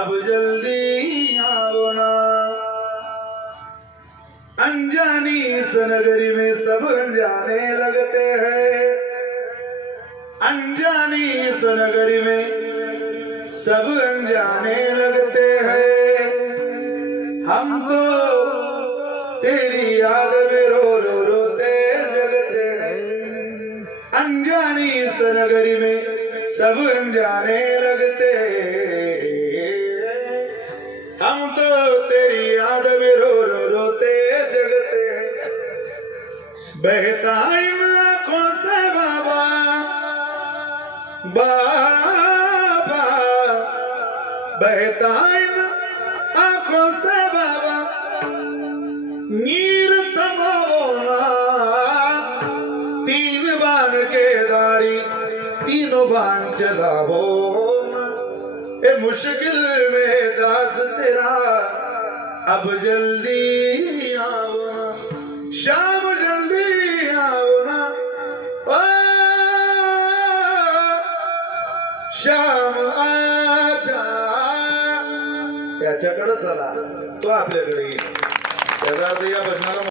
अब जल्दी आओ ना। अनजानी इस नगरी में सब अनजाने लगते हैं, अनजानी इस नगरी में सब अनजाने लगते हैं। हम तो तेरी याद में रो रो रोते जगते हैं। अनजानी इस नगरी में सब अनजाने लगते हैं। हम तो तेरी याद में रो रो रोते जगते हैं। बहता इन आँखों से बाबा बाबा, बहता इन आँखों से बाबा नीर थमाओना। तीन बाण के दारी तीनों बाण चलाओ ना। ए मुश्किल में दास तेरा अब जल्दी आओ ना। शाम जल्दी आओ ना, ओ श्याम आजा। त्याच्याकडे चला, तो आपल्याकडे येईल. त्याचा अर्थ या भजनाला